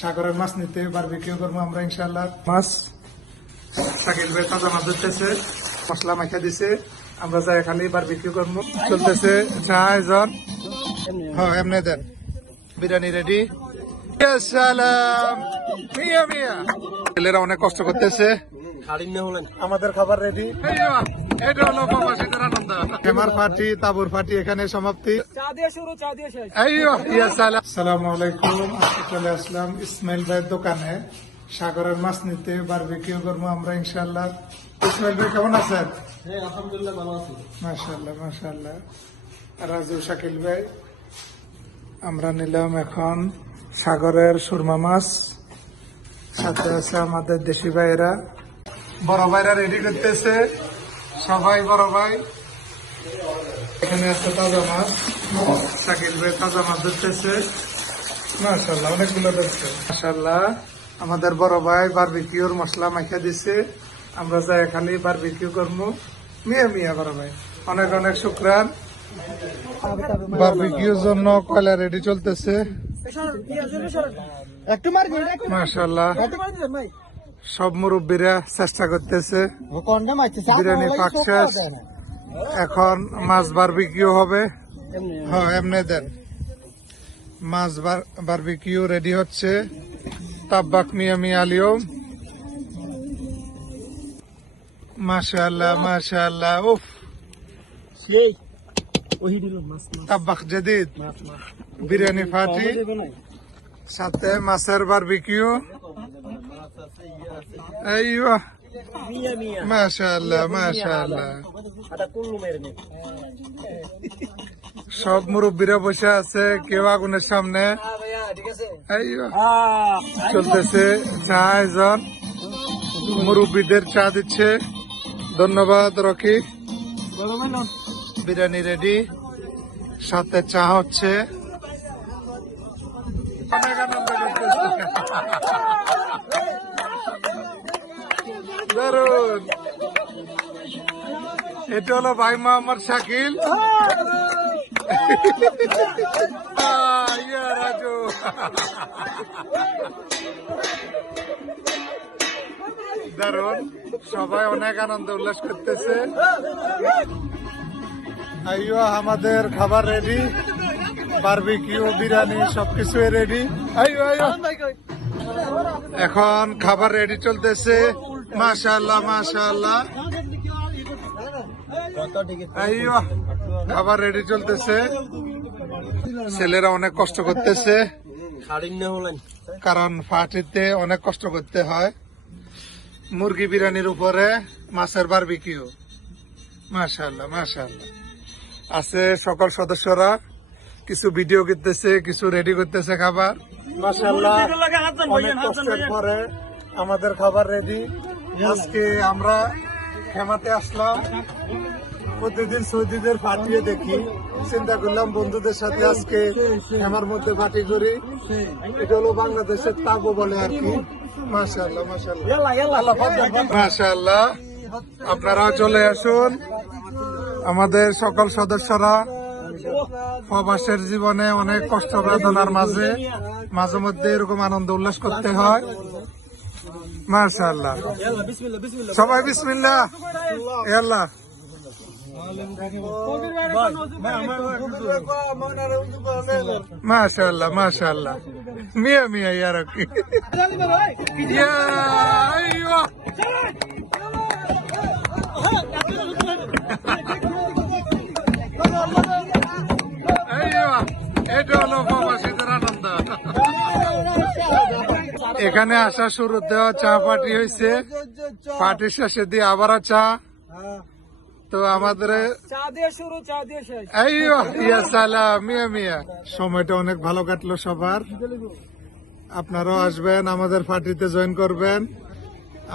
সাগরের মাছ নিতে বারবিকিউ করব আমরা ইনশাল্লাহ মাছ? শাকিল ভাই তাজা মাছ ধরতেছে মশলা মাখা দিছে আমরা যাই খালি বারবিকিউ করব। চলতেছে চা আয়োজন হ্যাঁ এমনি দেন। বিরিয়ানি রেডি সালাম। মিয়া মিয়া। ছেলেরা অনেক কষ্ট করতেছে। আমাদের খাবার রেডি হেমার পার্টি তাবুর পার্টি এখানে সমাপ্তি। চা দিয়ে শুরু চা দিয়ে শেষ। আইয়ো ইয়া সালাম। আলাইকুম চলে আসলাম ইসমাইল ভাইয়ের দোকানে সাগরের মাছ নিতে বারবিকিউ করব আমরা ইনশাল্লাহ ইসমাইল ভাই কেমন আছেন? আলহামদুলিল্লাহ ভালো আছি। মাশাল্লাহ মাশাল্লাহ রাজু শাকিল ভাই আমরা নিলাম এখন সাগরের সুরমা মাছ। সাথে আছে আমাদের দেশি ভাইরা বড় ভাইরা রেডি করতেছে। সবাই বড় ভাই। এখানে আছে তাজা মাছ। শাকিল ভাই তাজা মাছ ধরতেছে। মাশাল্লাহ অনেকগুলো ধরছে। মাশাল্লাহ আমাদের বড় ভাই বারবিকিউর মশলা মাখা দিছে। আমরা যাই খালি বারবিকিউ করব মিয়া মিয়া বড় ভাই। অনেক অনেক শুক্রান। বারবিকিউর জন্য কয়লা রেডি চলতেছে। একটু মারি মাশাল্লাহ সব মুরব্বীরা চেষ্টা করতেছে। বিরিয়ানি পাক শেষ। এখন মাছ বারবিকিউ হবে। হ্যাঁ এমনি দেন। মাছ বারবিকিউ রেডি হচ্ছে। তাব্বাক মিয়া মিয়া আলিও। মাশাআল্লাহ মাশাআল্লাহ উফ। সেই ওই দিল মাছ। তাব্বাক জদিদ। মাছ মাছ। বিরিয়ানি ফাটি। সাথে মাছের বারবিকিউ। আইয়ো মিয়া মিয়া মাশাআল্লাহ মাশাআল্লাহ এটা কুল্লু মেরে নে সব মুরব্বীরা বসে আছে কেউ আগুনের সামনে। চলতেছে চা আয়োজন। মুরব্বীদের চা দিচ্ছে। ধন্যবাদ রকি। বিরিয়ানি রেডি সাথে চা হচ্ছে। অনেক আনন্দ করতেছে। দারুণ এটা হলো ভাই মোহাম্মদ শাকিল। আহ, রাজু। দারুণ সবাই অনেক আনন্দ উল্লাস করতেছে। আমাদের খাবার রেডি বারবিকিউ বিরিয়ানি সবকিছু রেডি আইয়ো আইয়ো। এখন খাবার রেডি চলতেছে। মাশাআল্লাহ মাশাআল্লাহ। খাবার রেডি চলতেছে। ছেলেরা অনেক কষ্ট করতেছে। কারণ পার্টিতে অনেক কষ্ট করতে হয়। মুরগি বিরিয়ানির উপরে মাছের বারবিকিউ মাশাআল্লাহ মাশাআল্লাহ। আছে সকল সদস্যরা। কিছু ভিডিও করতেছে, কিছু রেডি করতেছে খাবার। মাশাআল্লাহ অনেক কষ্টের পরে আমাদের খাবার রেডি আজকে আমরা খেমাতে আসলাম। প্রতিদিন সৌদিদের পাঠিয়ে দেখি। চিন্তা করলাম বন্ধুদের সাথে আজকে খেমার মধ্যে পার্টি করি এটা হলো বাংলাদেশের তাবু বলে আর কি। আপনারা চলে আসুন। আমাদের সকল সদস্যরা প্রবাসের জীবনে অনেক কষ্ট বেদনার মাঝে মাঝে মধ্যে এরকম আনন্দ উল্লাস করতে হয়। বিসমিল্লাহ সবাই বিসমিল্লাহ। এ আল্লাহ। মাশাআল্লাহ মাশাআল্লাহ। মিয়া মিয়া ইয়া রকি ইয়া এখানে আসা শুরুতেও চা পার্টি হয়েছে। পার্টির শেষে দিয়ে আবারও চা। তো আমাদের সময়টা অনেক ভালো কাটলো সবার। আপনারাও আসবেন আমাদের পার্টিতে জয়েন করবেন।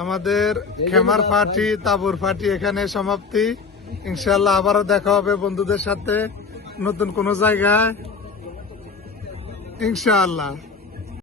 আমাদের খেমার পার্টি তাবুর পার্টি এখানে সমাপ্তি। ইনশাল্লাহ আবারও দেখা হবে বন্ধুদের সাথে নতুন কোনো জায়গায়। إن شاء الله.